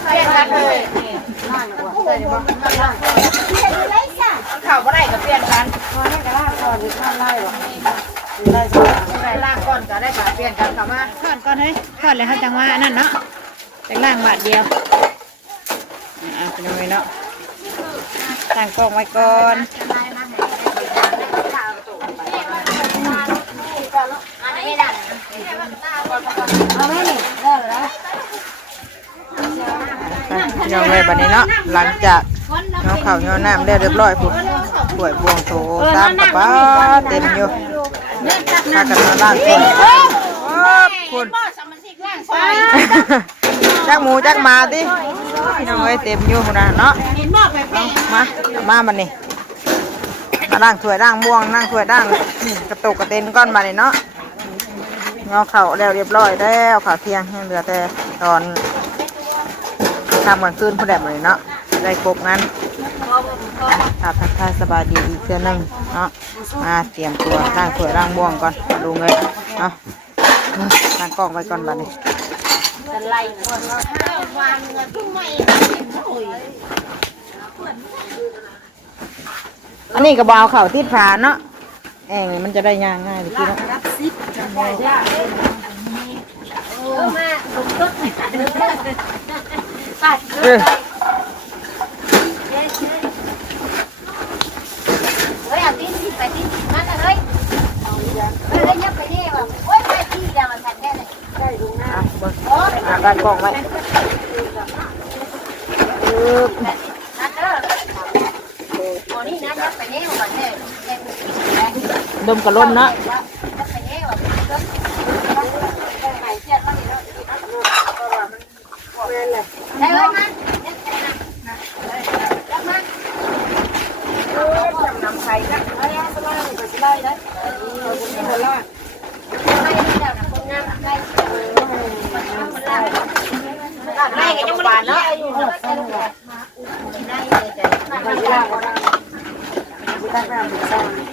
เปลี่ยนกันเลยล่างกว่าใส่บ่ล่างข่าวก็ได้กับเปลี่ยนกันพอได้กับล่างก่อนหรือข้ามไล่บ่ได้สิได้ล่างก่อนก็ได้กับเปลี่ยนกันกลับมาทอดก่อนเฮ้ยทอดเลยเขาจังว่านั่นเนาะจากล่างบาทเดียวเป็นยังไงเนาะตั้งกล้องไว้ก่อนเอาไหมนี่ได้แล้วยังไงบัดนี้เนาะหลังจากเนาะข้าวเนาะน้ำได้เรียบร้อยพุ่นป่วยบวงโถตามกับป้าเต็มอยู่พากันมาล่างคนพุ่นจักหมูจักมาดิน้องเอ้ยเต็มอยู่พุ่นนะเนาะมาบัดนี้มาล่างถ้วยล่างม่วงนั่งถ้วยล่างกระตุกกระเต็นก้อนบัดนี้เนาะเงาเข่าแล้วเรียบร้อยแล้วข่าวเที่ยงเหลือแต่ตอนทำกันขึ้นพอแบบเลยเนาะได้ครบงั้นทักทายสบายดีอีกเทื่อนึงเนาะมาเตรียมตัวร่างสวยร่างม่วงก่อนดูเงยเนาะตั้งกล้องไว้ก่อนบัดนี้อันนี้กระบอกเข่าที่ผาเนาะแองมันจะได้ย่างง่ายพี่เนาะเฮ้ยเอาตีนไปตีนมาเลยเฮ้ยยับไปนี่ว่ะโอ้ยไปที่เดียวมันทันแน่เลยได้ดูหน้าการกล่องไว้นั่นเด้อโอ้นี่นะยับไปนี่ว่ะเนี่ยดมกระลมเนาะได้เลยมั้ยนำไข่กันเฮ้ยสบายเลยสบายเลยคนละไม่ได้แล้วนะคนงามได้คนละได้กันยังไม่ได้เนาะได้เลยแต่ไม่ได้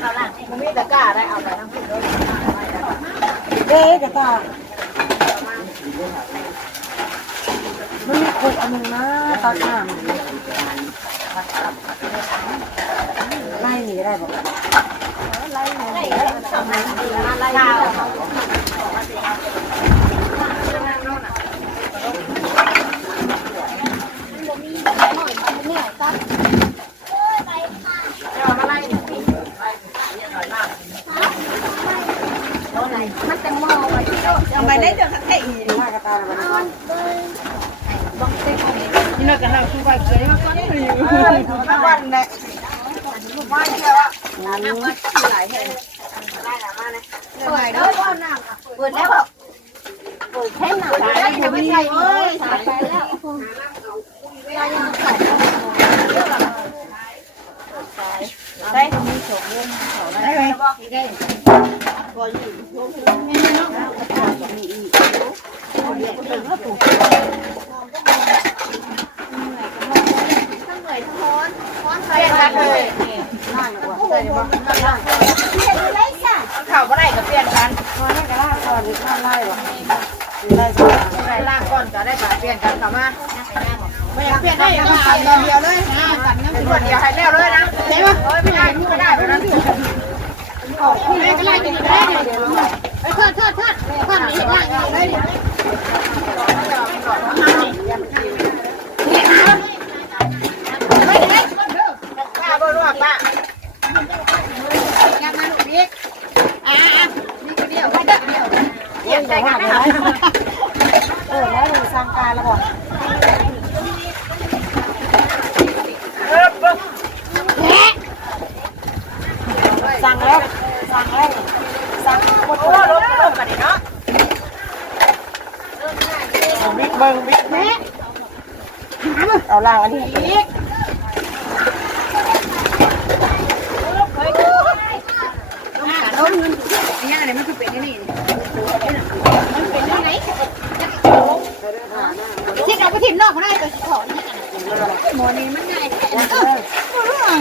เอาล่ะมันมีตะกร้าได้เอาไปทั้งหมดเลยเด้ตะกร้ามันมีคนอันนึงนะตอนน้ำไล่หนีได้บอกไล่ไล่มันจะมองไปที่โลกยังไปได้เดือดทั้งเตะอีกกระตามันนี่น่าจะนั่งคุยไปเฉยมาก่อนมาวันเนี่ยมาเที่ยวอ่ะน้ำมันไหลให้ได้ละมาเนี่ยเปิดเด้อว่าน้ำเปิดแล้วเปิดแค่น้ำได้ยังไม่ใช่เลยใส่แล้วยังใส่ได้มีโฉมเรื่องได้ไหมได้ก็อยู่ช่วงนี้เนาะก็มีอีกเดี๋ยวถึงแล้วปุ๊บเปลี่ยนกันเลยล่างกว่าใส่บ่ล่างข่าวก็ได้กับเปลี่ยนกันพอได้กับล่างก่อนหรือข้ามไล่บ่ได้สิได้ล่างก่อนก็ได้กับเปลี่ยนกันกลับมาไม่อยากเปลี่ยนได้ก็ทำเดียวเลยนะกันน้ำเดียวให้แล้วเลยนะเห็นป่ะไม่ได้ไม่ได้แบบนั้นไม่ก็ไล่กันได้เดี๋ยวไปเทิดนี้ล่างเอาเลยป้าบ่รู้ป้ายังมาหนูบิ๊กนี่ก็เดียวไม่ได้เดียวเยี่ยมใจกันนะแล้วดูสร้างการแล้วบอกสั่งแล้วสั่งโอ้ลงมาดิเนาะบิ๊กเบิ้งบิ๊กแม่เอาล่างอันนี้บิ๊กล้มเงินนี่อะไรมันคือเป็นนี่มันเป็นยังไงที่เราไปถิ่นนอกเขาได้ตัวสีขาวนี่หมอนี่มันง่าย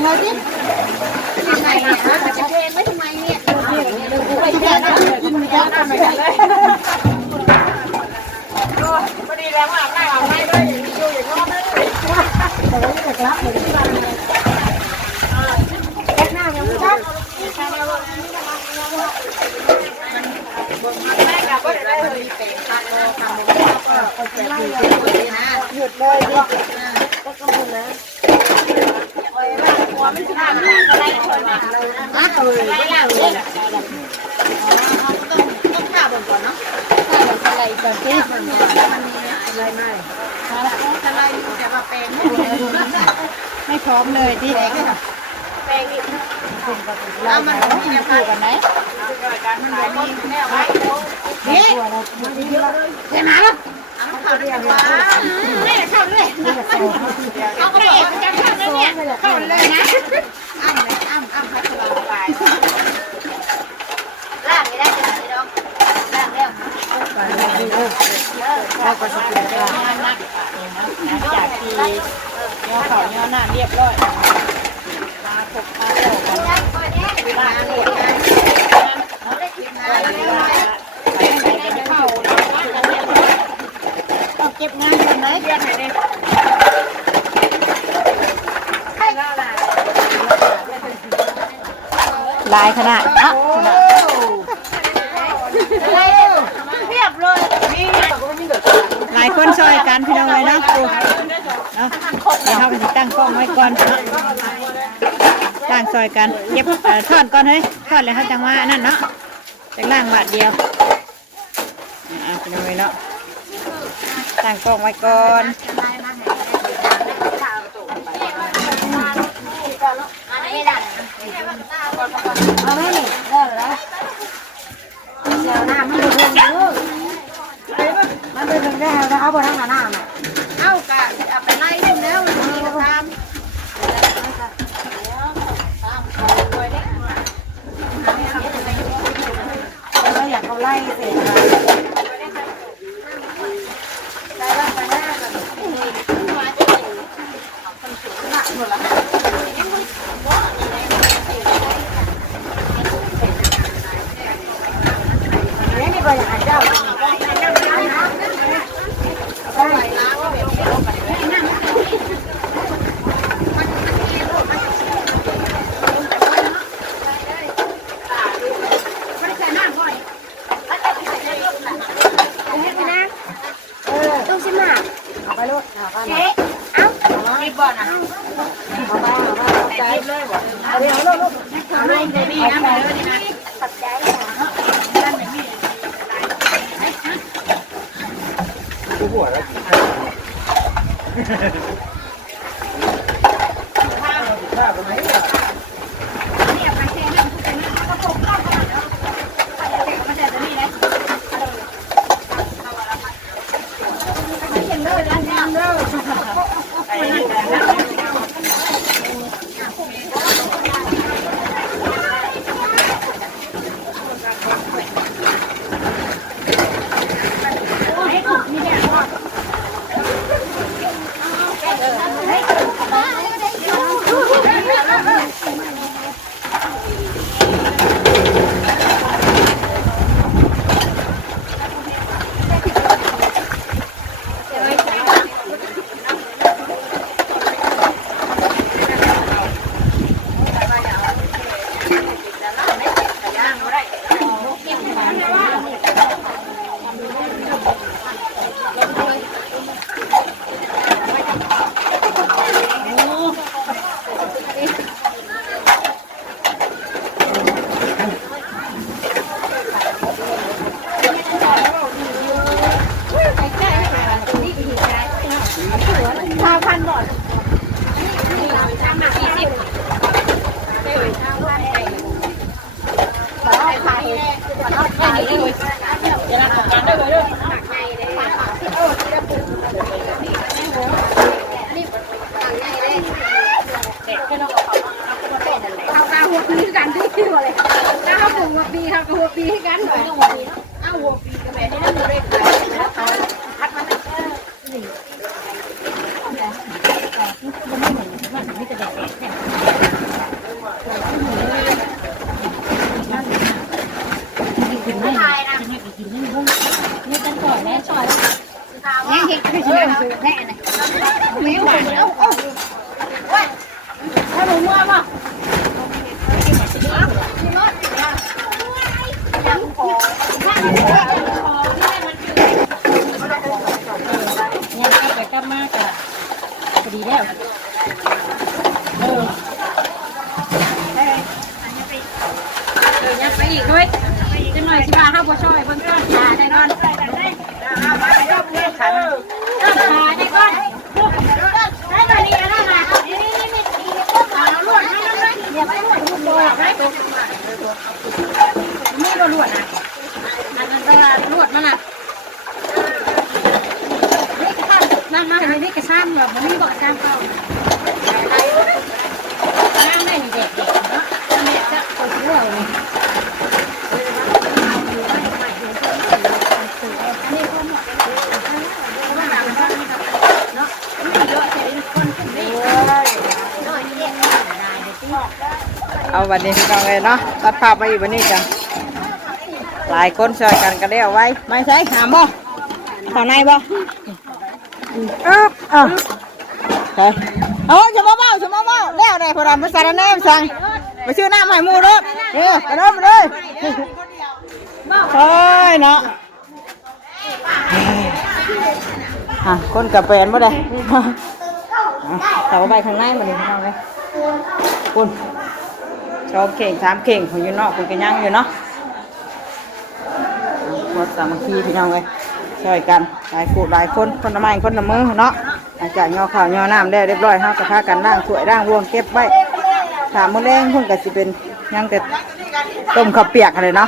เราดิทำไมเนี่ยจะเพลงไม่ทำไมเนี่ยไปแค่นั้นไม่ได้ทำไมเลยพอดีแล้วว่าได้เอาไม่ด้วยอยู่อย่าง หยุดเลยเนี่ยก็กำลังนะหัวมันจะทำอะไรคนอ่ะอะไรล่ะเลยต้องข้าวบนก่อนเนาะข้าวอะไรก่อนที่มันอะไรไม่อะไรแต่ว่าแปลงไม่พร้อมเลยที่แปลงแล้วมันมีเนี่ยคู่กันไหนมันมีแม่ไว้นี่ใช่ไหมเข้าเรียกว่าเนี่ยเข้าเลยเอาไปเอกจะเข้าเลยเนี่ยเข้าเลยนะอ้ำพัดเราไปล่างไม่ได้จะไหนน้องล่างแล้วเราก็จะเป็นงานนักจากที่ย่อเขาย่อหน้าเรียบร้อยมาพบมาโตกันล่างเลยเอาได้กินนะไปเข้าต้องเก็บงานคนไหนเรียนไหนเนี่ยลายขนาดอ่ะเรียบเลยหลายคนช่วยกันพี่น้องเลยเนาะเดี๋ยวเขาไปตั้งกล้องไว้ก่อนตั้งซอยกันเก็บทอดก่อนเฮ้ยทอดเลยเขาจังว่านั่นเนาะจากล่างบาทเดียวพี่น้องเลยเนาะตั้งกล้องไว้ก่อนเอาไหมนี่ได้แล้วเดี๋ยวหน้ามันดูเรื่องลูกมันดูเรื่องได้แล้วเอาบนทางหน้าน่ะเอากันเอาไปไล่ดูแล้วมันมีตามเราอยากเขาไล่เสร็จได้แล้วไปหน้ากันหมดแล้วนี่ก็อย่างเจ้าต้องชิมอ่ะเอาไปลูกเอาไปเอารีบบ่อนอ่ะเอาไปใจเลยบ่เอาไปเอาลูกเอาไปนี่นะไปเลยนี่นะตัดใจเลยด้านไหนมีกูหัวแล้วข้าวไหนอ่ะเนี่ยไปแช่น้ำนะก็ตกข้าวก่อนเนาะมันจะนี่นะเลยอันนี้หัวปีกันที่หัวเลยถ้าเขาปลูกหัวปีเขาก็หัวปีให้กันเลยเอาหัวปีกันไปให้ได้หมดเลยพัดมันยังเห็นคือชิมสูงแน่เลยไม่หวานเอา ให้หมูมั่วป่ะเนี่ยไปกลับมากะพอดีแล้วยังไปอีกด้วยจะหน่อยสิบาเข้าบ่ช่วยเพิ่งต้นขาได้ก่อนต้นขาได้ก่อนได้ตอนนี้อะไรมานี่ลวดให้เลยเดี๋ยวไปลวดลวดโดยได้ตัวนี่ก็ลวดนะอันนั้นเวลาลวดมันน่ะนี่กระซ้ำนั่นมานี่กระซ้ำแบบมันนี่บอกกระซ้ำเข้าน้ำได้เด็กๆเนาะแม่จะปวดหัวเลยเอาวันนี้พี่น้องเลยเนาะตัดภาพมาอีกวันนี้จ้ะหลายคนช่วยกันก็ได้เอาไว้ไม่ใช่หามบ่ข้างในบ่ใช่เอาจะมาเบ้าแล้วเนี่ยพอเราไปใส่แนมสั่งไปชื่อน้ำให้หมูเด้อเนี่ยกระโดดมาเลยเฮ้ยเนาะคนกับแฟนบ่ได้แต่ว่าไปข้างในมาเลยพี่น้องเลยคุณชอบเข่ง3 เข่งของอยู่นอกคุณกันยังอยู่เนาะวัดสามัคคีพี่น้องเลยช่วยกันหลายคู่หลายคนคนละไม้คนละมือเนาะหลังจากย่อข้าวย่อน้ำได้เรียบร้อยเขากระทะกันร่างสวยร่างรวงเก็บไว้ถามมื้อแรงเพิ่นก็สิเป็นยังแต่ต้มข้าวเปียกอะไรเนาะ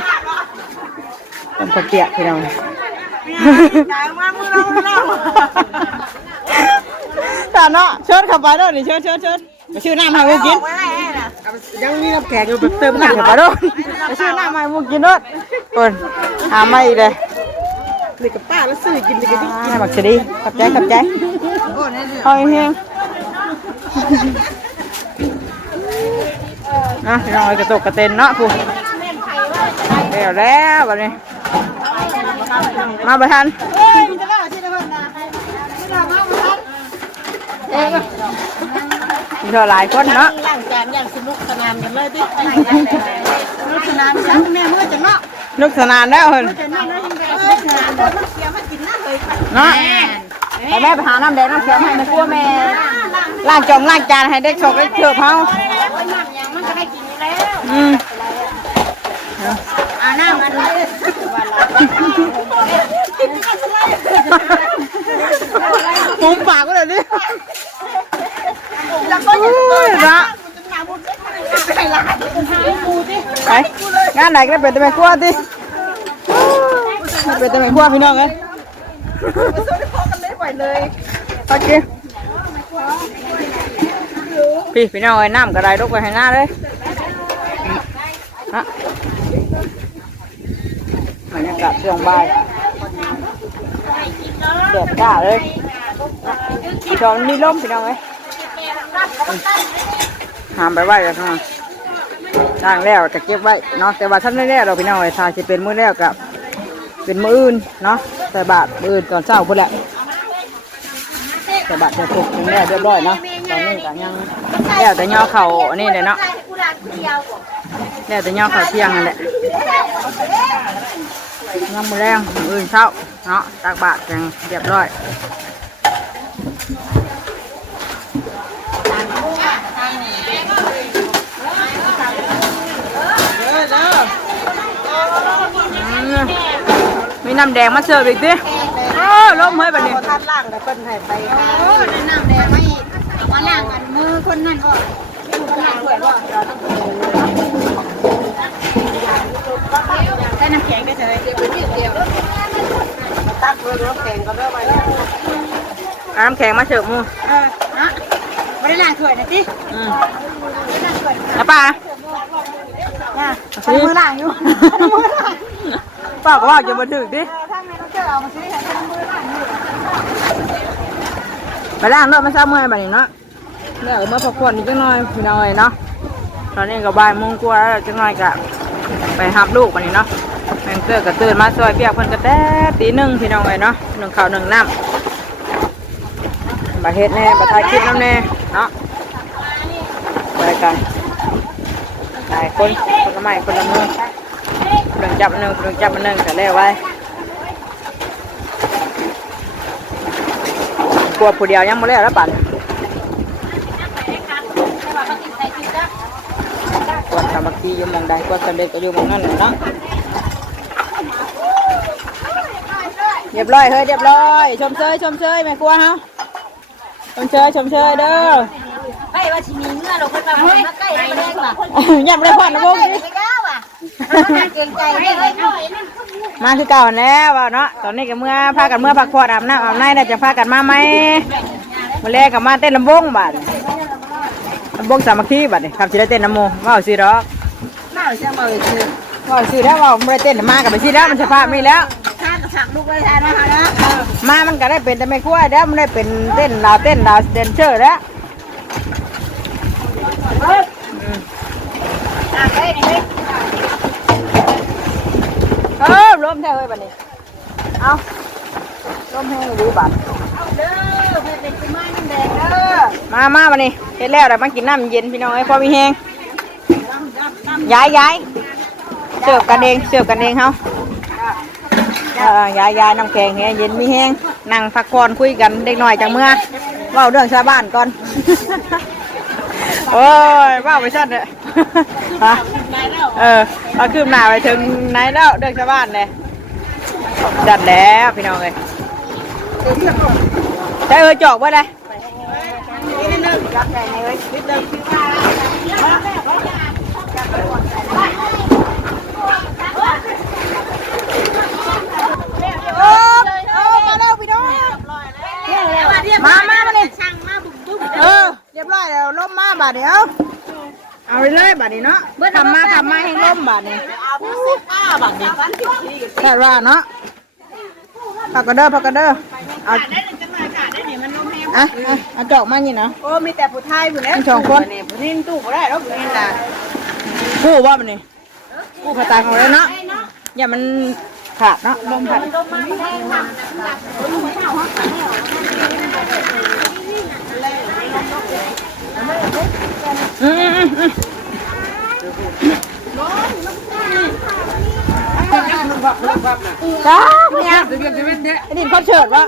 ต้มข้าวเปียกพี่น้องแต่เนาะเชิญเข้าไปเด้อนี่เชิญไปชื่อน้ำให้พวกกินยังมีน้ำแข็งอยู่แบบเติมน้ำเข้าไปเด้อไปชื่อน้ำให้พวกกินเด้อคนหาไม่เลยนี่กับป้าแล้วซื้อกินเลยกันดิบักจะดีขับใจเฮ้ยเฮงนะพี่น้องกระตกกระเต็นเนาะพูแล้ววันนี้มาไปทันมีหลายคนเนาะล้างจานอย่างสนุกสนานกันเลยดิสนุกสนานจังแม่เมื่อจะเนาะสนุกสนานแล้วเฮ้ยเนาะให้แม่ไปหาน้ำแดงน้ำเขียวให้แม่กลัวแม่ล้างจานให้เด็กชกได้เถื่อเผามันก็ได้กินแล้วน้ำมันมุมปากก็เลยดินะไปงานไหนก็เป็นแต่แม่กลัวดิเป็นแต่แม่กลัวพี่น้องเลยโอเคพี่น้องไอ้น้ำกระไรลุกไปให้หน้าเลยนะบรรยากาศช่วงบ่ายเดือดจ้าเลยตอนนี้ล้มพี่น้องเลยหามไปไหวแล้วนะตั้งแล้วจะเก็บไว้เนาะแต่ว่าท่านไม่แล้วเราพี่น้องเลยทายจะเป็นมื้อแล้วกับเป็นมื้ออื่นเนาะแต่บาทมื้ออื่นตอนเช้าพุ่นแหละแต่บาทจะถูกถึงแล้วเรียบร้อยเนาะตอนนี้ก็ยังแล้วแต่ย่อเข่าอันนี้เลยเนาะแล้วแต่ย่อเข่าเที่ยงนั่นแหละยังมื้อแรงมื้ออื่นเช้าเนาะตักบาทยังเรียบร้อยมีน้ำแดงมาเสิร์ฟอีกดิล้มเฮ้ยแบบนี้ท่านล่างแต่คนให้ไปน้ำแดงไม่มาล่างกันมือคนนั่นก็ล่างสวยก็ได้น้ำแข็งได้เลยตักเบอร์น้ำแข็งก็ได้ไปน้ำแข็งมาเสิร์ฟมือนะไม่ได้ล่างสวยนะจิป้ามือล่างอยู่ป้าก็ว่าจะมาถึงดิไปล่างเนาะมันซ้ำเมื่อยแบบนี้เนาะเนี่ยเมื่อพักผ่อนนิดหน่อยพี่น้อยเนาะตอนนี้ก็บ่ายโมงกว่าแล้วจังหน่อยก็ไปหับลูกแบบนี้เนาะแม่งเตอร์ก็ตื่นมาซอยเปียกเพิ่นก็แต่ตี 1พี่น้องเลยเนาะ1 ข้าว 1 น้ำบะเฮ็ดแน่บะทายคลิปน้ำแน่เนาะ ไปกันหลายคนคนละไม้คนละมือเรื่องจับอันหนึ่งเรื่องจับอันหนึ่งแต่แล้วไว้กลัวผู้เดียวยังไม่แล้วแล้วปั่นกวนสามัคคีอยู่มองใดกวนสำเร็จก็อยู่มองนั่นแหละเนาะเรียบร้อยเฮ้ยเรียบร้อยชมเชยแม่กลัวฮะชมเชยเด้อใกล้ว่าชิมีเงื่อเราคนมาใกล้ไม่ได้ว่ะ ยับเลยพ่อนะพงศ์ ไม่กล้าว่ะเกรงใจเลย มาคือเก่าแล้วเนาะตอนนี้ก็เมื่อพากันเมื่อพักผ่อนอาบน้ำอาบในน่าจะพากันมาไหมมาแรกกับมาเต้นลำวงบัดลำวงสามัคคีบัดนี่ครับสิได้เต้นน้ำโมว้าวสิดอกว้าวสิแล้วว้าวไม่ได้เต้นมากับไปสิแล้วมันสภาพนี่แล้วข้ากับสั่งลูกเลยทานนะคะนะ มามันก็ได้เป็นแต่ไม่คุ้ยแล้วมันได้เป็นเต้นดาวเดนเชอร์แล้วล้มแท้เลยบัดนี้เอาล้มแห้งดูบัดเด้อเป็นกุมารน้ำแดงเด้อมาบัดนี้เฮ็ดแล้วเดี๋ยวมากินน้ำเย็นพี่น้องไอ้พอมีแห้งย้ายเสิร์ฟกันเองเฮาย้ายน้ำแข็งเย็นมีแห้งนั่งพักผ่อนคุยกันเด็กหน่อยจังเมื่อเว้าเรื่องชาวบ้านก่อนโอ้ยว้าวไปชัดเลยฮะมาคืบหน้าไปถึงไหนแล้วเรื่องชาวบ้านเลยจัดแล้วพี่น้องเลยได้จอกไว้เลยมาแล้วพี่น้องมาเลยเรียบร้อยแล้วล้มมาบาดเดียวเอาไปเลยบาดนี้เนาะทำมาให้ล้มบาดนี้แต่ว่าเนาะพักกันเด้อเอาจอกมานี่เนาะโอ้มีแต่ผู้ไทยผู้นี้สองคนผู้นี้ตู้ก็ได้แล้วผู้นี้น่ะกู้ว่ามันนี่กู้กระต่ายของเราเนาะอย่ามันขาดเนาะลมขาดจ้าเนี่ยไอ้ดินเขาเฉิดวะ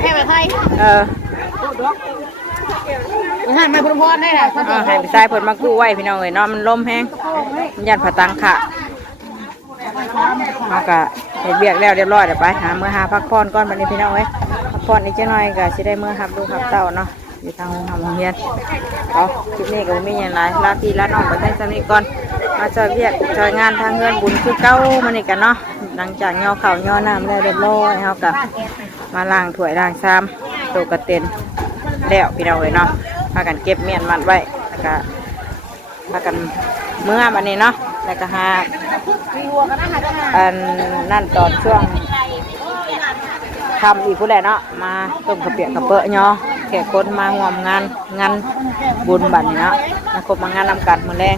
แค่ไปไทยหันมาพุ่งพรได้แหละให้พี่ชายเพิ่นมากู้ไว้พี่น้องเอ้ยเนาะมันลมแห้งมันยันผาตังค่ะเอากะเห็ดเบียกแล้วเรียบร้อยเดี๋ยวไปหาเมื่อหาพักผ่อนก่อนบัดนี้พี่น้องเอ้ยพักผ่อนอีกจักหน่อยก็สิได้เมื่อหับลูกหับเต้าเนาะอยู่ทางโรงเรียนเอาคลิปนี้ก็มีอย่างไรลาพี่ลาน้องไปได้สำนี้ก่อนมาจอยเบียกจอยงานทางเงินบุญคือเก้ามานี่กันเนาะหลังจากย่อเข่าย่อน้ำได้เรียบร้อยเอากะมาล้างถ้วยล้างชามโตกระเต็นแล้วพี่น้องเอ้ยเนาะพากันเก็บเมียนมัดไว้แล้วก็พากันเมื่อวันนี้เนาะแล้วก็หาอันนั่นตอนช่วงทำอีกผู้ใดเนาะมาต้มกระเปียกกระเปาะเนาะแขกคนมาห่วมงานบุญบัดนี้เนาะมาคบมางานนำกันมื้อแรง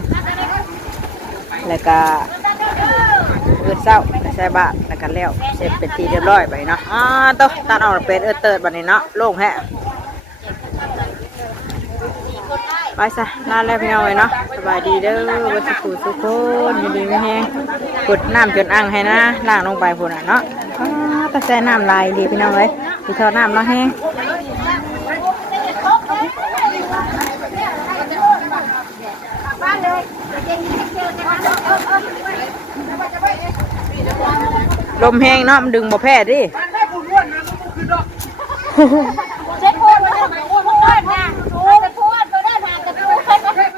แล้วก็มื้อเช้าใส่บาตรแล้วก็แล้วเสร็จเป็นทีเรียบร้อยไปเนาะโตตัดออกเป็นเติร์ดบัดนี้เนาะโล่งแฮะไปซะลาแล้วพี่น้องเลยเนาะสบายดีเด้อวัชกูทุกคนอยู่ดีไม่แห้งกดน้ำจนอ่างให้นะล่างลงไปพุ่นเนาะตะแซ่น้ำลายดีพี่น้องเลยพี่ทอดน้ำเนาะแห้งลมแห้งเนาะมันดึงบ่แพ้ดิ